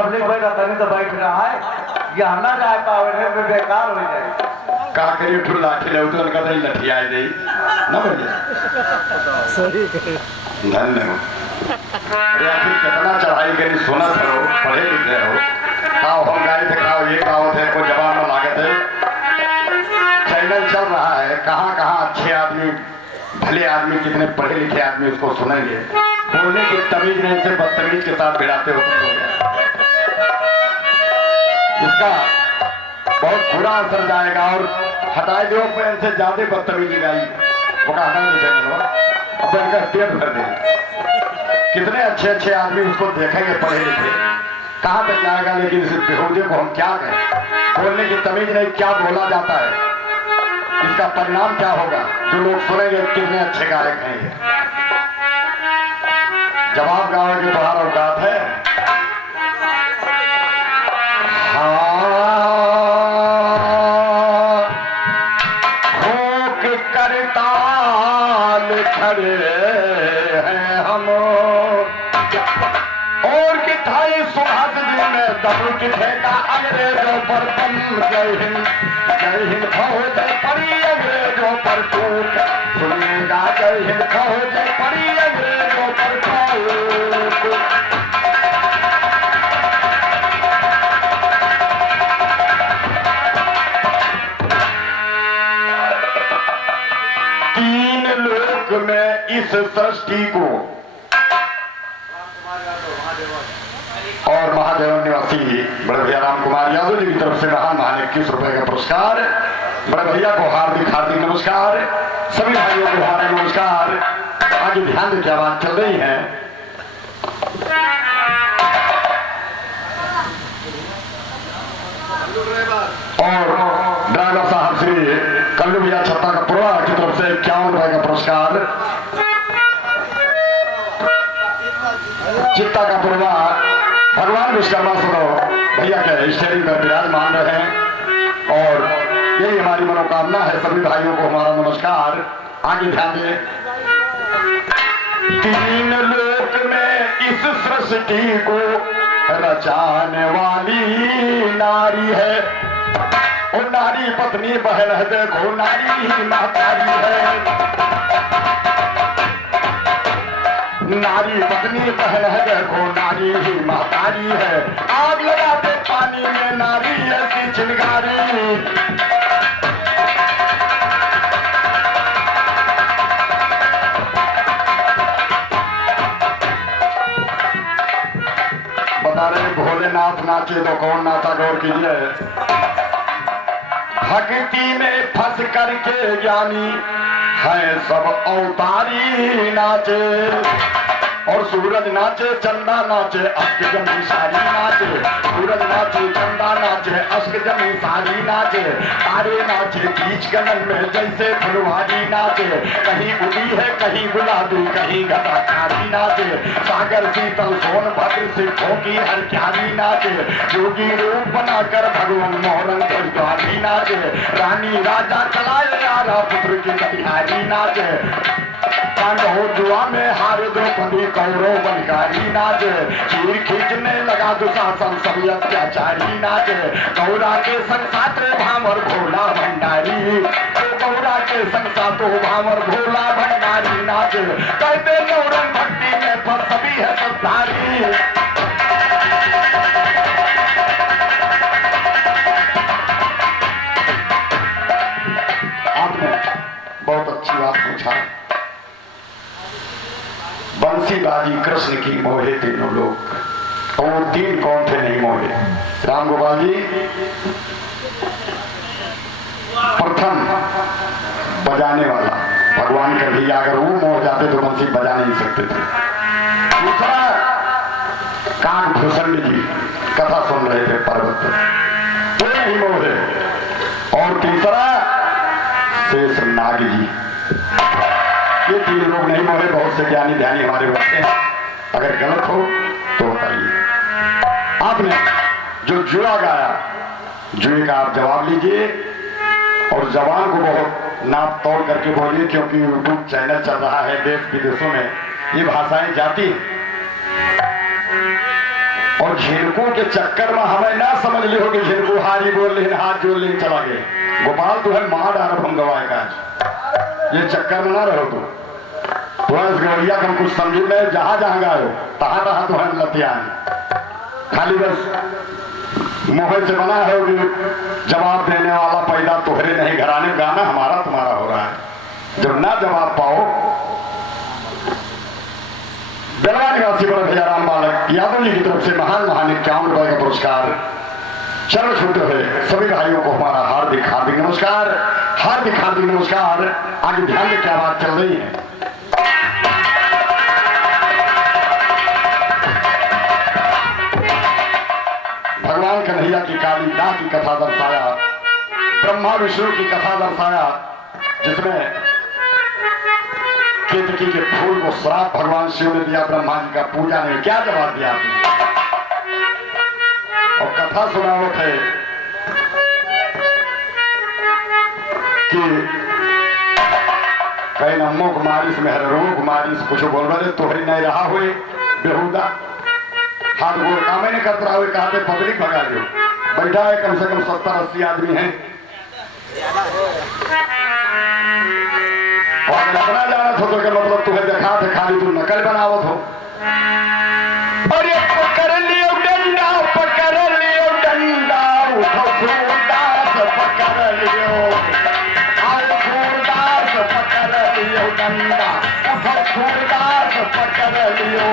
Public बैठा तनी तो बैठ रहा है ये ना जाए पावे में बेकार हो जाए का करिए ठुर लाठी ले तो उनका दल लठी आए दे ना बढ़िया सही धन्यवाद। अरे आखिर कितना चढ़ाई करी सुना करो पढ़े लिखे हो काओ हम गाय थे काओ ये काओ थे कोई जवाब में लागत है। चैनल चल रहा है कहाँ कहाँ अच्छे आदमी भले आदमी कितने पढ़े लिखे आदमी उसको सुनेंगे बोलने की तमीज नहीं से बदतमीज के साथ भिड़ाते हो इसका बहुत बुरा असर जाएगा और हटाए दो पेन से ज्यादा बदतमीजी गाई वो कहना नहीं चाहिए अब इनका पेट भर दे कितने अच्छे अच्छे आदमी उसको देखेंगे पढ़े लिखे कहाँ तक जाएगा लेकिन इस बेहूदे को हम क्या कहें बोलने की तमीज नहीं क्या बोला जाता है इसका परिणाम क्या होगा जो लोग सुनेंगे कितने अच्छे गायक हैं ये जवाब गाने की बाहर औकात है। खड़े हैं हम और किथाई सुहास जी में दबू किथे का अंग्रेजों पर बम जय हिंद फौज पड़ी अंग्रेजों पर टूट सुनेगा जय हिंद फौज पड़ी अंग्रेजों पर टूट। तीन लोक में इस सृष्टि को और महादेव निवासी बड़े भैया राम कुमार यादव जी की तरफ से महान महान 21 रुपए का पुरस्कार बड़े भैया को हार्दिक हार्दिक नमस्कार सभी भाइयों को हार्दिक नमस्कार। आगे ध्यान दें क्या बात चल रही है और ड्राइवर साहब श्री कल्लू भैया छत्ता का पुरवा की तरफ से 51 रुपए का पुरस्कार चित्ता का पुरवा भगवान विश्वकर्मा सुनो भैया के स्टेरिंग पर विराजमान रहे और यही हमारी मनोकामना है। सभी भाइयों को हमारा नमस्कार। आगे ध्यान दें तीन लोक में इस सृष्टि को रचाने वाली नारी है और नारी पत्नी बहन है देखो नारी ही महतारी है नारी पत्नी बहन है देखो नारी ही महतारी है आग लगाते पानी में नारी ऐसी चिंगारी बता रहे भोलेनाथ नाचे तो कौन नाचा गौर कीजिए भक्ति में फंस करके ज्ञानी है सब अवतारी नाचे और सूरज नाचे चंदा नाचे अश्क जमी सारी नाचे सूरज नाचे चंदा नाचे अश्क जमी सारी नाचे तारे नाचे बीच गगन में जैसे फुलवारी नाचे कहीं उड़ी है कहीं गुलाबी कहीं गदाकारी नाचे सागर शीतल सोनभद्र सिखों की हर क्यारी नाचे योगी रूप बनाकर भगवान मोहन द्वारी नाचे रानी राजा चलाए आरा पुत्र की बिहारी नाचे पांडवों जुआ में हारे द्रौपदी कौरव बनकारी नाचे चीर खींचने लगा दुशासन सभी अत्याचारी नाचे गौरा के संग सातो भामर भोला भंडारी गौरा के संग सातो भामर भोला भंडारी नाचे कहते गौरव भक्ति में पर सभी है सत्तारी। आपने बहुत अच्छी बात पूछा बंसीबाजी कृष्ण की मोहे तीनों लोग और तीन कौन थे नहीं मोहे राम गोपाल जी प्रथम बजाने वाला भगवान का भी अगर वो मोह जाते तो बंसी बजा नहीं सकते थे। दूसरा कान भूषण जी कथा सुन रहे थे पर्वत पर तो नहीं मोहे और तीसरा शेष नाग जी ये तीन लोग नहीं मोहे। बहुत से ज्ञानी ध्यानी हमारे बैठे हैं अगर गलत हो तो बताइए। आपने जो जुआ गाया जुए का आप जवाब लीजिए और जवान को बहुत नाप तोड़ करके बोलिए क्योंकि यूट्यूब चैनल चल रहा है देश विदेशों में ये भाषाएं जाती हैं। और झिनको के चक्कर में हमें ना समझ लियो कि झिनको हारी बोल रही हाथ जोड़ ले चला गए। गोपाल तो है मार डार हम गवाए का, ये चक्कर में ना रहो तो थोड़ा इस गवैया का कुछ समझ में, जहां जहां गायो तहां तहां तो हम लतियान खाली बस मोहर से बना है कि जवाब देने वाला पैदा तोहरे नहीं घराने, गाना हमारा तुम्हारा हो रहा है। जब ना जवाब पाओ, बेलवा निवासी बड़े भैया राम बालक यादव जी की तरफ से महान महान 51 रुपए का पुरस्कार चरण छूते हुए सभी भाइयों को हमारा हार्दिक हार्दिक नमस्कार, हार्दिक हार्दिक नमस्कार। आगे ध्यान में क्या बात चल रही है। भगवान कन्हैया की काली दाह की कथा दर्शाया, ब्रह्मा विष्णु की कथा दर्शाया, जिसमें केतकी के फूल को श्राप भगवान शिव ने दिया, ब्रह्मा जी का पूजा ने क्या जवाब दिया आपने। और कथा सुनाओ थे कि कई नमो कुमारी से मेहरो कुमारी से कुछ बोल रहे तोहरी नहीं रहा हुए बेहुदा हाथ गोल काम नहीं करता रहा हुए, कहते पब्लिक भगा दो। बैठा है कम से कम 70-80 आदमी हैं और नकला जाना था तो क्या मतलब तुम्हें देखा थे खाली तू नकल बनावत हो। और ये पकड़ लियो डंडा, पकड़ लियो डंडा, उठो सूरदास पकड़ लियो, आओ सूरदास पकड़ लियो डंडा, उठो सूरदास पकड़ लियो।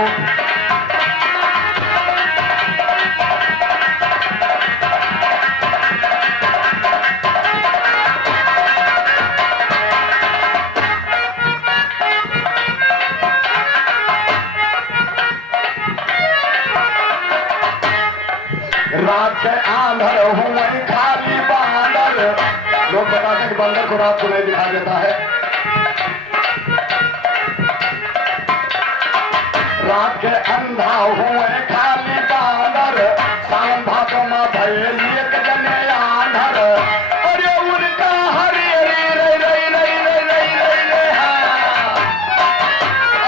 रात के आंधर हुए खाली बांदर, लोग बताते हैं कि बंदर को रात को नहीं दिखाई देता है। रात के अंधा हुए खाली बांदर, सावन भादों में भये एक जने आंधर। अरे उनका हरी हरी रे रे रे रे रे रे रे हाँ।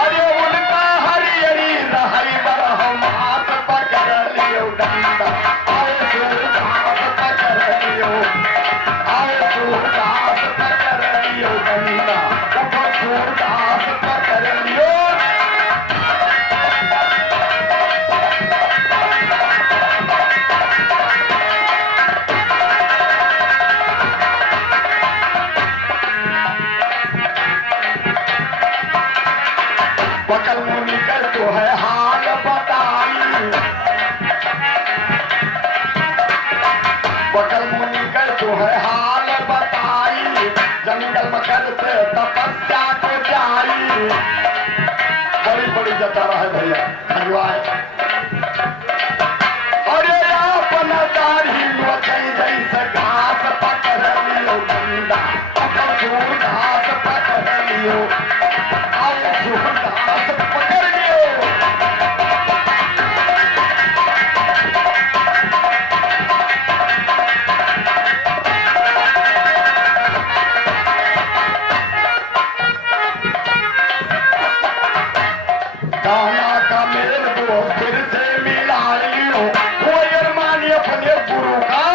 अरे उनका हरी हरी रही बर हम हाथ पकड़ लियो डंडा, आओ सूरदास पकड़ लियो, आओ सूरदास पकड़ लियो डंडा, उठो सूरदास पकड़ लियो। बकल मुनि कर तो है हाल बताई, बकल मुनि कर तो है हाल बताई, जंगल में करते तपस्या को जाई। बड़ी बड़ी जता रहा है भैया धन्यवाद। अरे अपना दाढ़ी लोचई जैसे घास पकड़ लियो डंडा, उठो सूरदास पकड़ लियो, आओ सूरदास पकड़ लियो। गाना का मेल दो फिर से मिला लियो, वो अरमान अपने गुरु का।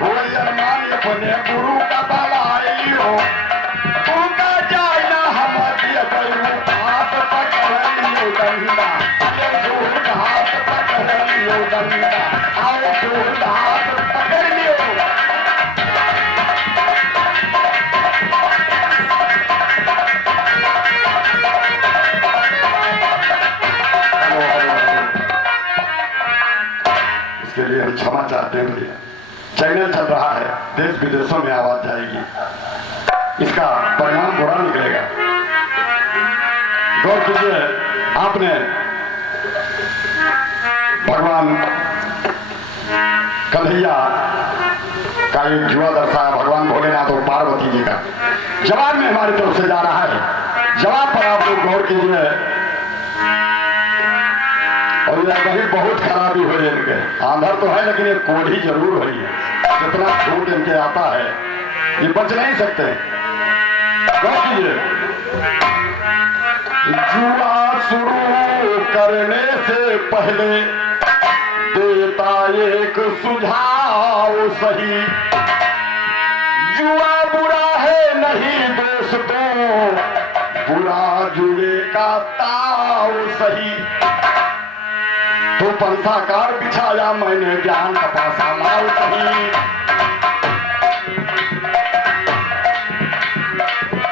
वो अरमान अपने गुरु का बला लियो, तू का जाए ना हम दिया गई घास पकड़ लियो डंडा, आओ सूरदास पकड़ लियो डंडा, आओ सूरदास पकड़ लियो। इसके लिए हम क्षमा चाहते हैं भैया। चैनल चल रहा है, देश विदेशों में आवाज जाएगी, इसका परिणाम बुरा निकलेगा। गौर कीजिए, आपने भगवान कन्हैया का एक जुआ दर्शाया, भगवान भोलेनाथ और पार्वती जी का। जवाब में हमारी तरफ से जा रहा है, जवाब पर आप लोग गौर कीजिए। और यह कहीं बहुत खराबी हुई इनके, आंधर तो है लेकिन ये कोढ़ी जरूर हुई है। जितना छूट इनके आता है ये बच नहीं सकते। गौर कीजिए, जुआ शुरू करने से पहले देता एक सुझाव सही। जुआ बुरा है नहीं दोस्तों, बुरा जुए का ताव सही। तो पंसाकार बिछाया मैंने ज्ञान का पासा लाओ सही।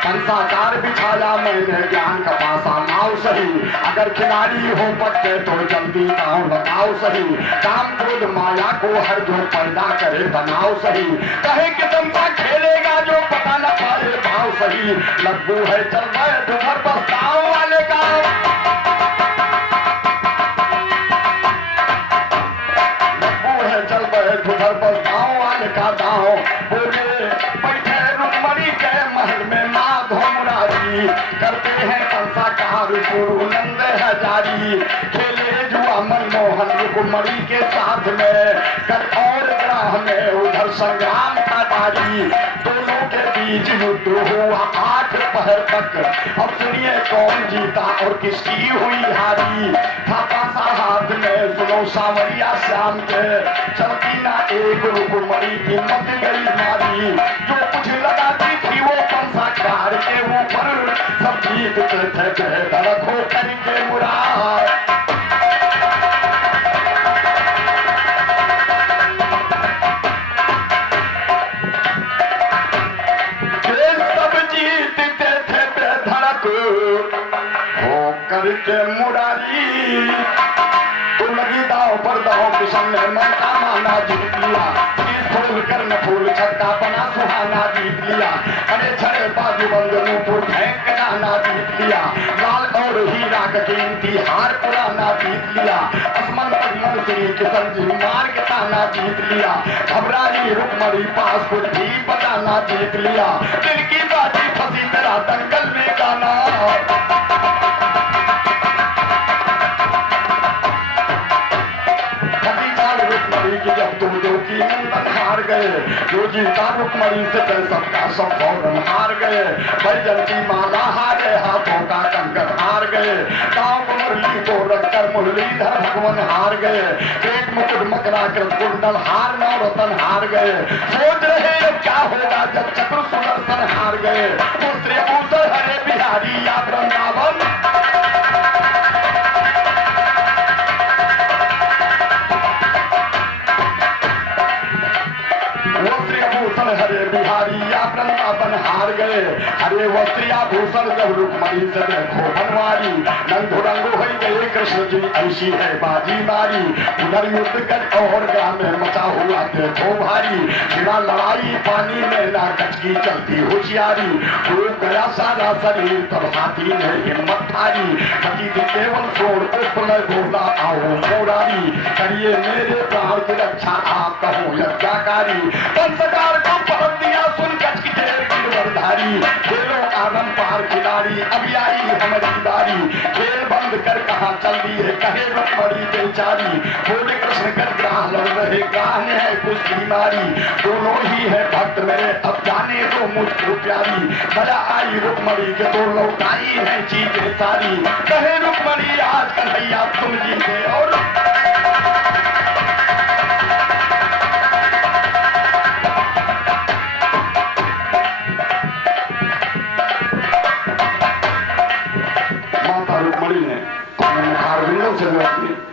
पंसाकार बिछाया मैंने ज्ञान का पासा लाओ सही। अगर खिलाड़ी हो पक्के तो जल्दी गाँव लगाओ सही। काम क्रोध माया को हर जो पैदा करे बनाओ सही। कहे कि चंपा खेलेगा जो पता न पाए भाव सही। लग्गू है चल बैठ उधर बस गाँव वाले का। चल बैठ उधर पर गाँव वाले का गाँव। बोले बैठे रुक्मणी के महल में माधो मुरारी। करते हैं कंसाकार शुरू नंद हजारी। खेले जुआ मनमोहन रुक्मणी के साथ में। कर और ग्राह में उधर संग्राम था जारी। दोनों के बीच युद्ध हुआ 8 पहर तक। अब सुनिए कौन जीता और किसकी हुई हारी। था पासा हाथ में सुनो सावरिया श्याम के। चलती ना एक रुक्मणी की मत गई मारी। जो कुछ लगाती थी वो कंसाकार के ऊपर। सब जीतते थे रखो करके मुराद। सब जीतते थे बेधड़क हो करके मुरारी। तो लगी दाव पर दाव किशन ने मौका माना जीत लिया। फूल कर्ण फूल छक्का बना सुहाना जीत लिया। अरे छड़े बाजू बंद मुंह फेंक जाना जीत लिया। लाल और हीरा का कीमती हार पुराना जीत लिया। असमन पगमन श्री किशन जी मार के ताना जीत लिया। घबराई रुक्मणी पास कुछ भी बचाना जीत लिया। दिल की बाजी फंसी तेरा दंगल में गाना। रुक्मणी की जब तुम जो की नंदन हार गए। जो जीता रुक्मणी से सबका सब फौरन हार गए। बैजन की माला हारे हाथों का कंकड़ हार गए। गाँव को मुरली को रखकर मुरलीधर भगवान हार गए। एक मुकुट मकरा कृत कुंडल हार नौ रतन हार गए। सोच रहे अब क्या होगा जब चक्र सुदर्शन हार गए। दूसरे भूषण हरे बिहारी या वृंदावन। हरे बिहारी या वृंदावन हार गए। हरे वस्त्रिया भूषण जब रुक्मणी से देखो बनवारी। रंगो रंगो हो गए कृष्ण जी ऐसी है बाजी मारी। उधर युद्ध कर और ग्राम में मचा हुआ देखो भारी। बिना लड़ाई पानी में ना कचकी चलती होशियारी। डूब गया सारा शरीर तब हाथी ने हिम्मत थारी। बची थी केवल सोर पुष्प में बोला आओ मोरारी। करिए मेरे प्राण की रक्षा आप कहो यज्ञाकारी। पंचकार को पलट दिया सुन गज की ढेर गिरवरधारी। खेलो आरंभ पार खिलाड़ी अभी आई हमारी बारी। खेल बंद कर कहा चल दिए कहे रुक्मणी बेचारी। बोले कृष्ण कर ग्राह लड़ रहे गाह है कुछ बीमारी। दोनों ही है भक्त मेरे अब जाने दो मुझको प्यारी। दया आई रुक्मणी के तो लौटाई है चीजें सारी। कहे रुक्मणी आज कन्हैया तुम जीते और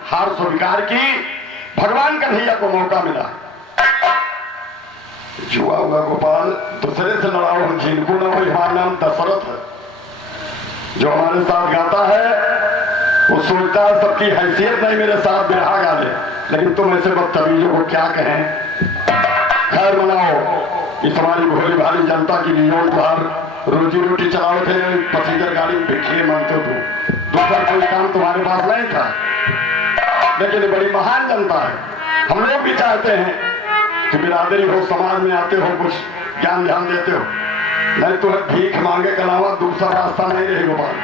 हार स्वीकार की। भगवान कन्हैया को मौका मिला। जुआ हुआ गोपाल दूसरे से लड़ाओ हम जिनको ना हो। हमारा नाम दशरथ है। जो हमारे साथ गाता है वो सोचता है सबकी हैसियत नहीं मेरे साथ बिरहा गा ले। लेकिन तुम ऐसे बदतमीजों को क्या कहें। खैर मनाओ। इस हमारी भोली भाली जनता की नियोल पर रोजी रोटी चलाओ थे। पैसेंजर गाड़ी में भिखिए मांगते हो। दूसरा कोई काम तुम्हारे पास नहीं था। लेकिन बड़ी महान जनता है। हम लोग भी चाहते हैं कि बिरादरी हो समाज में आते हो कुछ ज्ञान ध्यान देते हो। नहीं तो भीख मांगे के अलावा दूसरा रास्ता नहीं रहे गोपाल।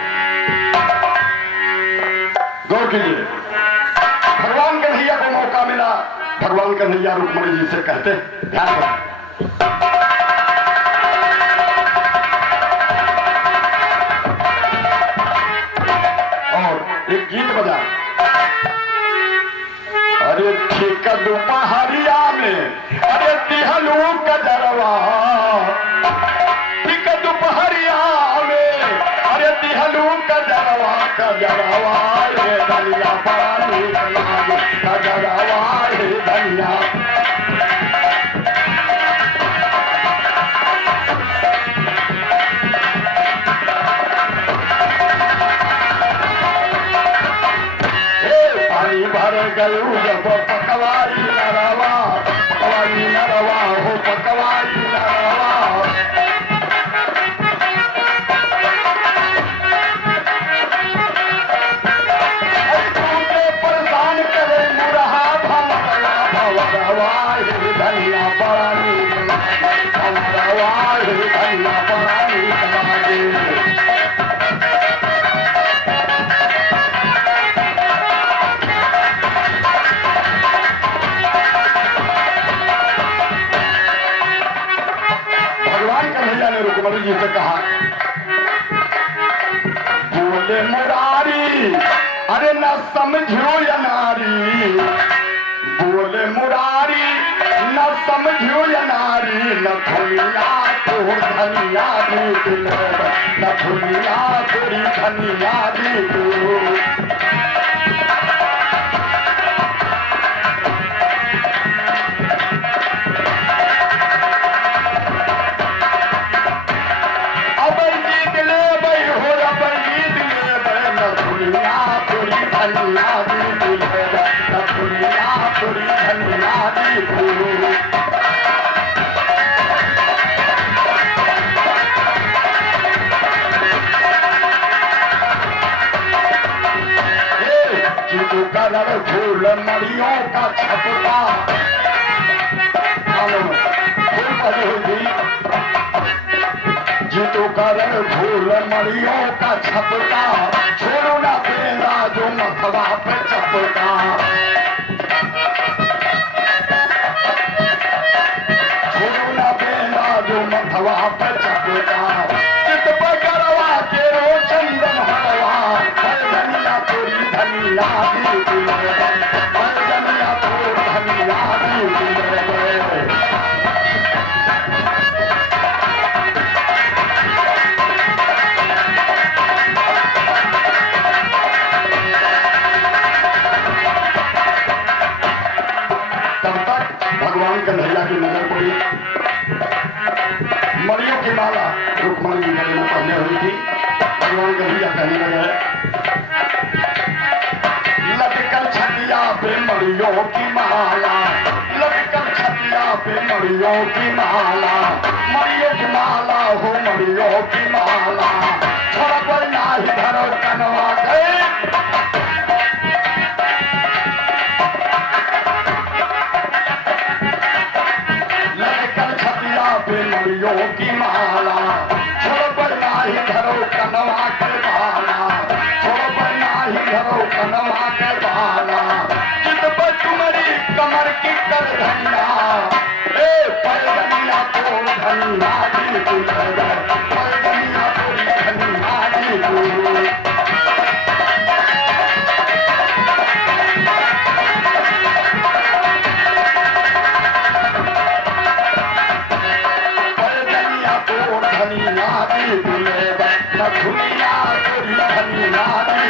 गौर कीजिए भगवान कन्हैया को मौका मिला। भगवान कन्हैया रुक्मणी जी से कहते ध्यान रखें। बजा। अरे ठीक दोपहरिया में अरे दिहलू कजरवा, ठीक दोपहरिया में अरे दिहलू कजरवा, कजरवा रे धनिया बड़ा नीक लागे, कजरवा रे धनिया। भर गयू जब पकवाई नरवा, पकवाई नरवा हो पकवाई नरवा। परेशान करे मुरहा भवरवा, भवरवा हे धनिया बड़ा नीक लागे, भवरवा हे धनिया बड़ा नीक लागे। रुक्मणी जी से कहा, बोले मुरारी अरे न समझो या नारी, बोले मुरारी न समझो या नारी, न धनिया तो धनिया दी, न धनिया थोड़ी धनिया दी। फूल मड़ियों का छपटा जीतू करण फूल मड़ियों का छपटा, छोड़ो ना बेला जो मथवा पे चपटा। छोड़ो ना बेला जो मथवा पे चपटा, चित पकड़वा के रो चंदन हरवा, धनिया तोरी धनिया दी, धनिया तो धनिया दी। भगवान कन्हैया की नजर पड़ी, मरियों की माला रुक्मणी जी गले में पहने हुई थी। भगवान कन्हैया कहने लगे, लटकल छतिया पे मरियों की माला, लटकल छतिया पे मरियों की माला, मरियों की माला हो मरियों की माला, थोड़ा कोई ना ही धरो कनवा गए। मरियों की माला, छोड़ पर नाही धरो कनवा के बाला, छोड़ पर नाही धरो कनवा के बाला, जित पर तुम्हारी कमर की कर धनिया, ए पर धनिया तो धनिया दी, पर धनिया तो धनिया दी।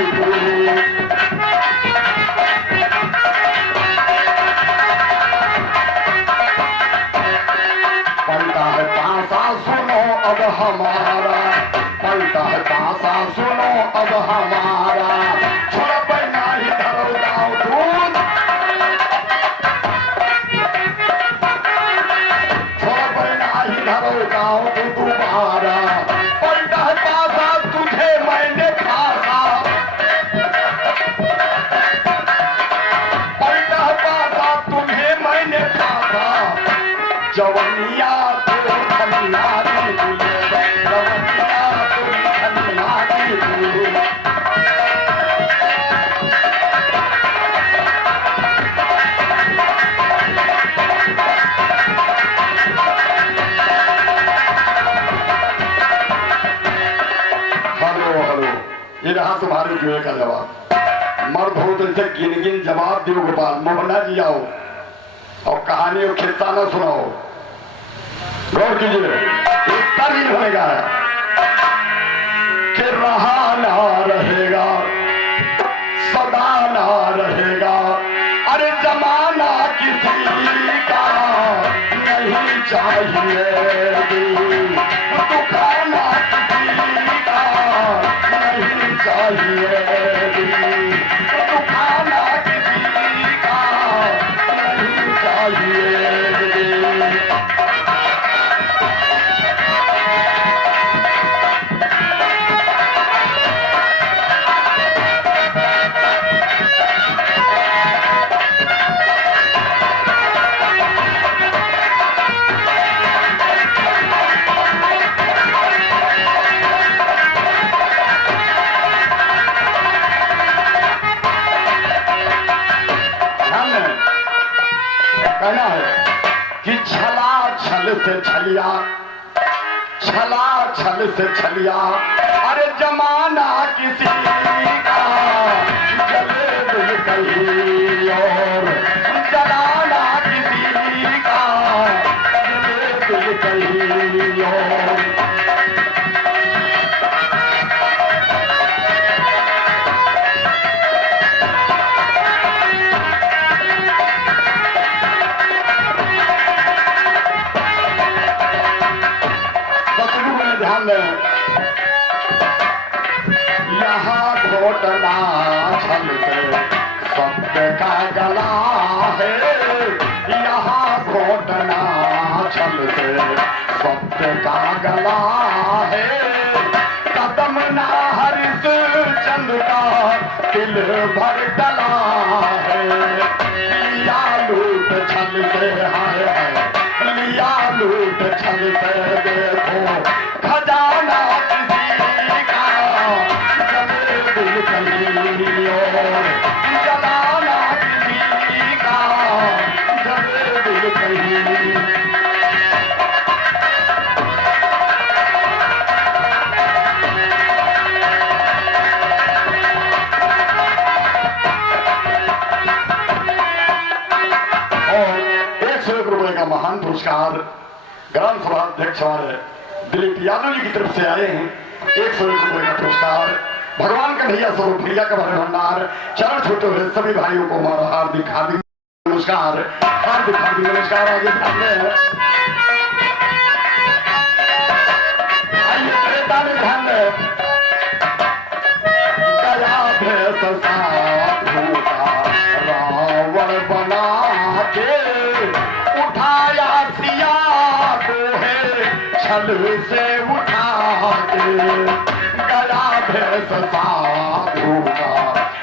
पलटा है तासा सुनो अब हमारा, पलटा है तासा सुनो अब हमारा, छोड़ पर नाही धरो गाँव दूध, छोड़ पर नाही धरो गाँव दोबारा। पलटा है तासा तुझे मैंने खासा, पलटा है तासा तुम्हें मैंने खासा, जवनिया तो धनिया दी, जवनिया तो धनिया दी। हेलो हेलो, ये रहा तुम्हारे जुए का जवाब। मर्द हो तो इसे गिन गिन जवाब दियो गोपाल। मोहना जी आओ और कहानी और खिस्सा न सुनाओ। गौर कीजिए, एक तारीफ होगा कि रहा ना रहेगा, सदा ना रहेगा, अरे जमाना किसी का नहीं चाहिए, दुखाना किसी का नहीं चाहिए, दुखाना किसी का नहीं चाहिए। कहना है कि छला छल से छलिया, छला छल से छलिया, अरे जमाना किसी का जले दिल कहीं और, जलाना किसी का जले दिल कहीं और। ध्यान दें, यहाँ घोटना छल से सत्य का गला है, यहाँ घोटना छल से सत्य का गला है, कदम ना हरिश चंद का दिल भर डला है, लिया लूट छल से हाय हाय, लिया लूट छल से देखो खजाना किसी का जले दिल कहीं और, जलाना किसी का जले दिल कहीं। और 101 रुपए का महान पुरस्कार ग्राम सभा अध्यक्ष हमारे दिलीप यादव जी की तरफ से आए हैं। 101 रुपए का पुरस्कार भगवान कन्हैया स्वरूप प्रिया का भंडार चरण छूटे हुए सभी भाइयों को हमारा हार्दिक हार्दिक नमस्कार, हार्दिक हार्दिक नमस्कार। आगे सामने है, आइए त्रेता में ध्यान दें, दया भेष साधुका रावण बना के उठाया सिया को है छल से उठा के, गया भेष साधु का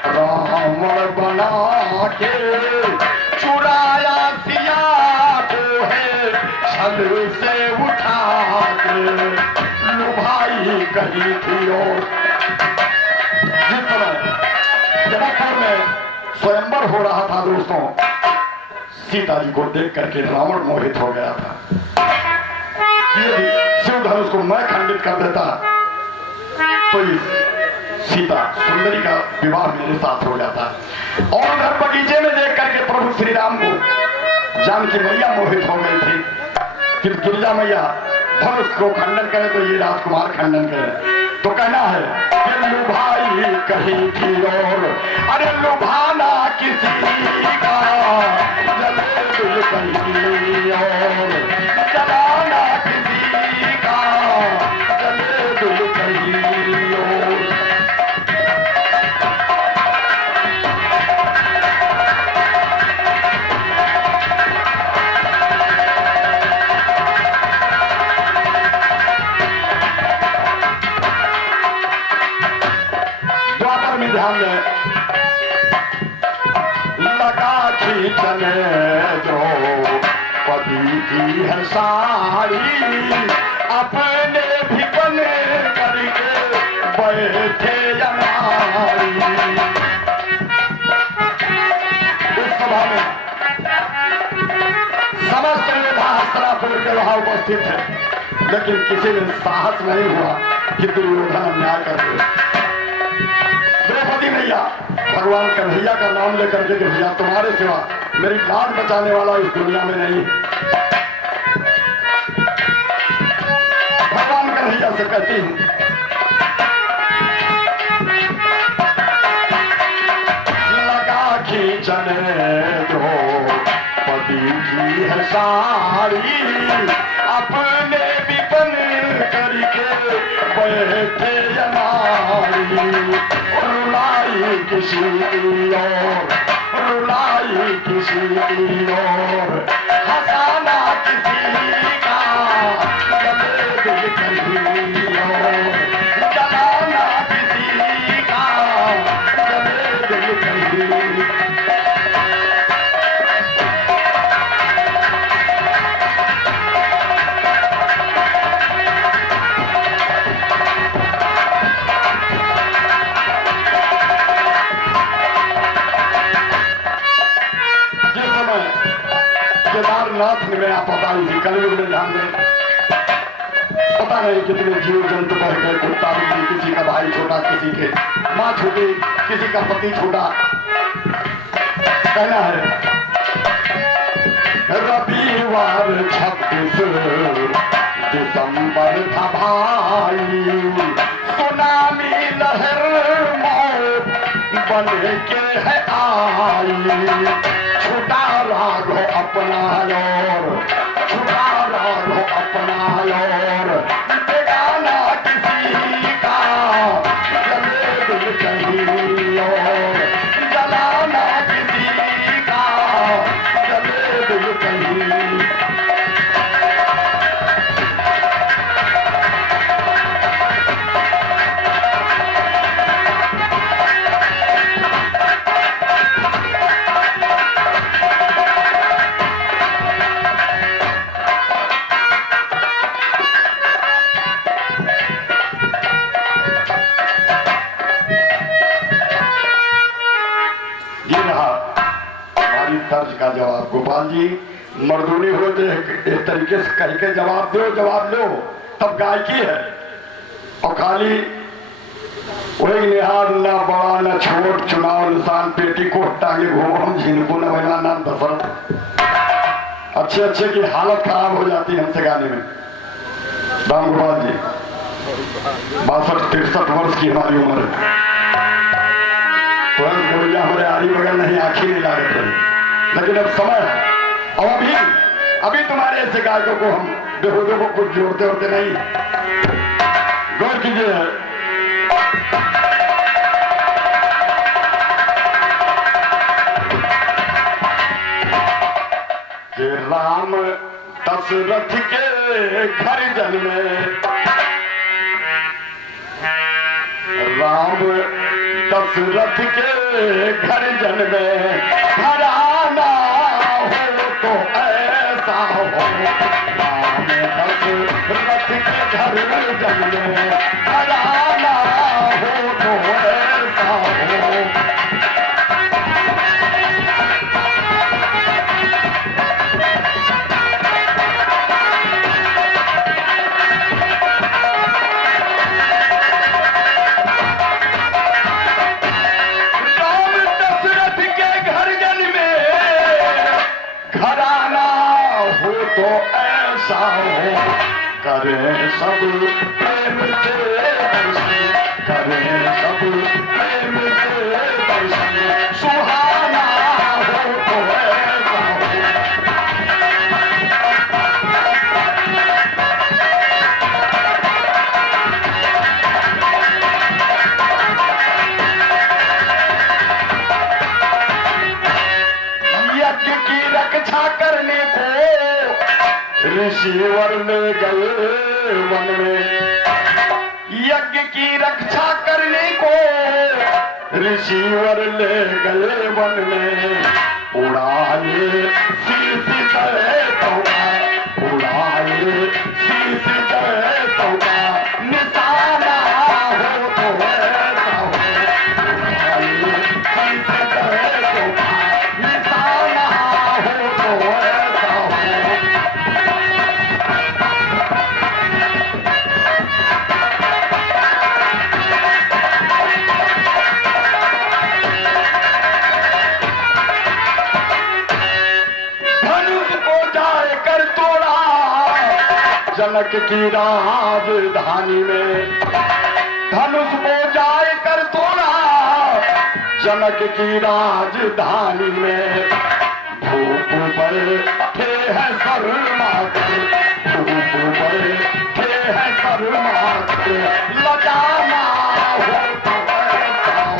रावण बना के चुराया सिया को है छल से उठा के, लुभाई कही थी और। जिस समय जनकपुर में स्वयंवर हो रहा था दोस्तों, सीता जी को देख करके रावण मोहित हो गया था। यदि शिव धनुष को मैं खंडित कर देता तो इस सीता सुंदरी का विवाह मेरे साथ हो जाता। और उधर बगीचे में देख करके प्रभु श्री राम को जानकी मैया मोहित हो गई थी कि गिरिजा मैया धनुष को खंडन करे तो ये राजकुमार खंडन करे। तो कहना है कि लुभाई कहीं थी और, अरे लुभाना किसी का जले दिल कहीं और, जलाना किसी का जले दिल कहीं और। द्वापर में ध्यान दें, लगा खींचने जो पति की है साड़ी, अपने भी बने करके बैठे अनाड़ी। इस सभा में समस्त योद्धा हस्तिनापुर के वहां उपस्थित है, लेकिन किसी ने साहस नहीं हुआ कि दुर्योधन अन्याय कर दे। भगवती मैया भगवान कन्हैया का नाम लेकर के भैया तुम्हारे सिवा मेरी जान बचाने वाला इस दुनिया में नहीं। भगवान कन्हैया से कहती हूँ, लगा खींचने दो पति की है साड़ी, अपने विपन करके बैठे अनाड़ी, रुलाई किसी की ओर, रुलाई किसी की ओर, हंसाना किसी का गले दिल कहीं और, जलाना किसी का गले दिल कहीं। केदारनाथ में आप पता नहीं कलयुग में ध्यान दें, पता नहीं कितने जीव जंतु बढ़ गए, कुत्ता बिल्ली, किसी का भाई छोटा, किसी के माँ छोटी, किसी का पति छोटा। कहना है रविवार 26 दिसंबर था भाई, सुनामी लहर मौत बन के है आई, छुटा राघो अपना योर, छुटा राघो अपना योर, बेगाना किसी का जले दिल कहीं और, जलाना किसी का जले दिल कहीं। तर्ज का जवाब गोपाल जी मर्दूनी हो तो एक तरीके से कह के जवाब दो, जवाब लो, तब गायकी है। और खाली वही निहार ना बड़ा न छोट, चुनाव निशान पेटी कोट टांगे घूम झिनको न बना नाम दशरथ। अच्छे अच्छे की हालत खराब हो जाती है हमसे गाने में। राम गोपाल जी 62-63 वर्ष की हमारी उम्र है, तुरंत गोलियां हमारे आरी बगल नहीं, आँखी नहीं लागत रही, लेकिन अब समय है। और अभी तुम्हारे ऐसे गायकों को हम बेहूदों को कुछ जोड़ते होते नहीं। गौर कीजिए, कि राम दशरथ के घर जन्मे, राम दशरथ के घर जन्मे, घराना हो तो ऐसा हो, राम दशरथ के घर जन्मे, घराना हो तो ऐसा हो। तो ऐसा हो, करें सब प्रेम से दर्शन, करें सब प्रेम से दर्शन, सुहाना हो तो ऐसा हो। यज्ञ की रक्षा करने को ऋषिवर ले गए वन में, यज्ञ की रक्षा करने को ऋषिवर ले गए वन में, उड़ाए शीश दैतों का, उड़ाए शीश दैतों का, निशाना हो तो ऐसा हो, उड़ाए शीश दैतों का, निशाना हो तो ऐसा हो। कर तोड़ा जनक की राजधानी में, धनुष बोझाई कर तोड़ा जनक की राजधानी में। धूप बैठे है शर्मा कर, धूप बैठे है शर्मा कर, लजाना हो तो ऐसा हो।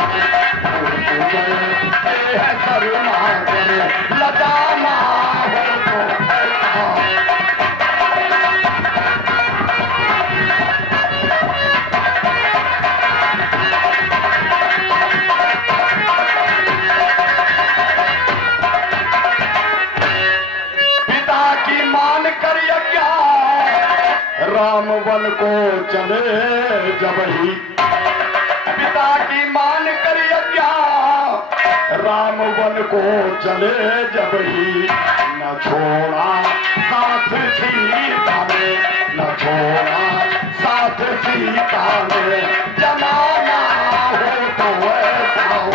धूप बैठे है शर्मा कर, लजाना हो तो ऐसा हो। राम वन को चले जब ही, पिता की मान कर यज्ञा राम वन को चले जब ही। न छोड़ा साथ सीता ने, न छोड़ा साथ सीता ने, जमाना हो तो ऐसा हो।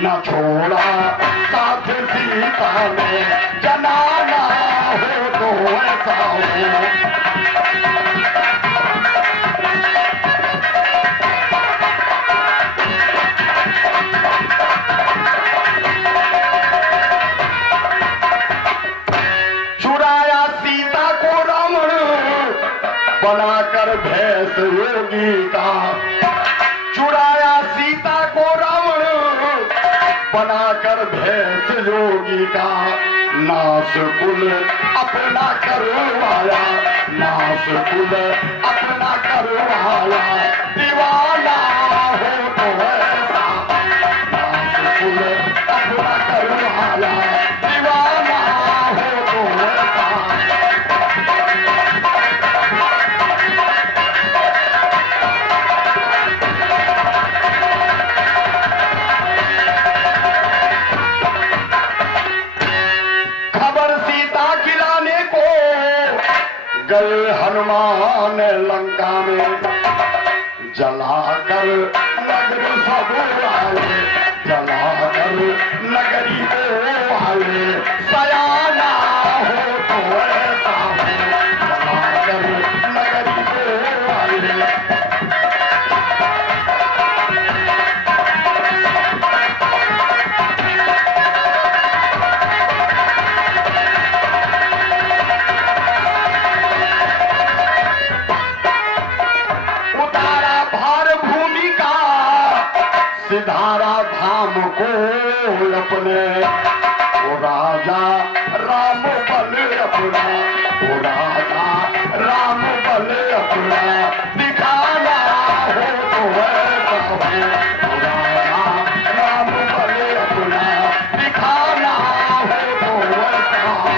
न छोड़ा साथ सीता ने, जनाना हो तो ऐसा हो। चुराया सीता को रावण बनाकर भैंस योगी का, चुराया सीता को रावण बनाकर भैंस योगी का। नास कुल अपना करवाया, नास कुल अपना करवाया, दीवाना हो तो ऐसा। नास कुल अपना करवाया, दीवाना हो तो ऐसा। गए हनुमान लंका में, जलाकर नगरी सब आए, जलाकर नगरी को आए। सयाना हो तो ऐसा हो, जलाकर नगरी को आए। सिधारा धाम को अपने, वो राजा राम बल अपना, वो राजा राम बल अपना, दिखाना हो तो ऐसा हो। वो राजा राम बल अपना, दिखाना हो तो ऐसा हो।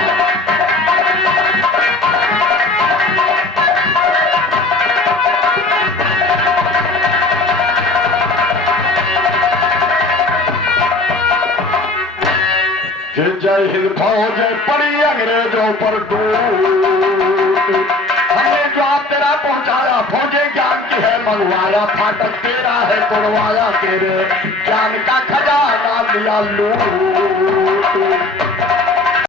जय हिंद फौज पड़ी अंग्रेजों पर टूट, हमने जवाब तेरा पहुंचाया, फौजे ज्ञान की है मंगवाया। फाटक तेरा है तोड़वाया, तेरे ज्ञान का खजाना लिया लूट।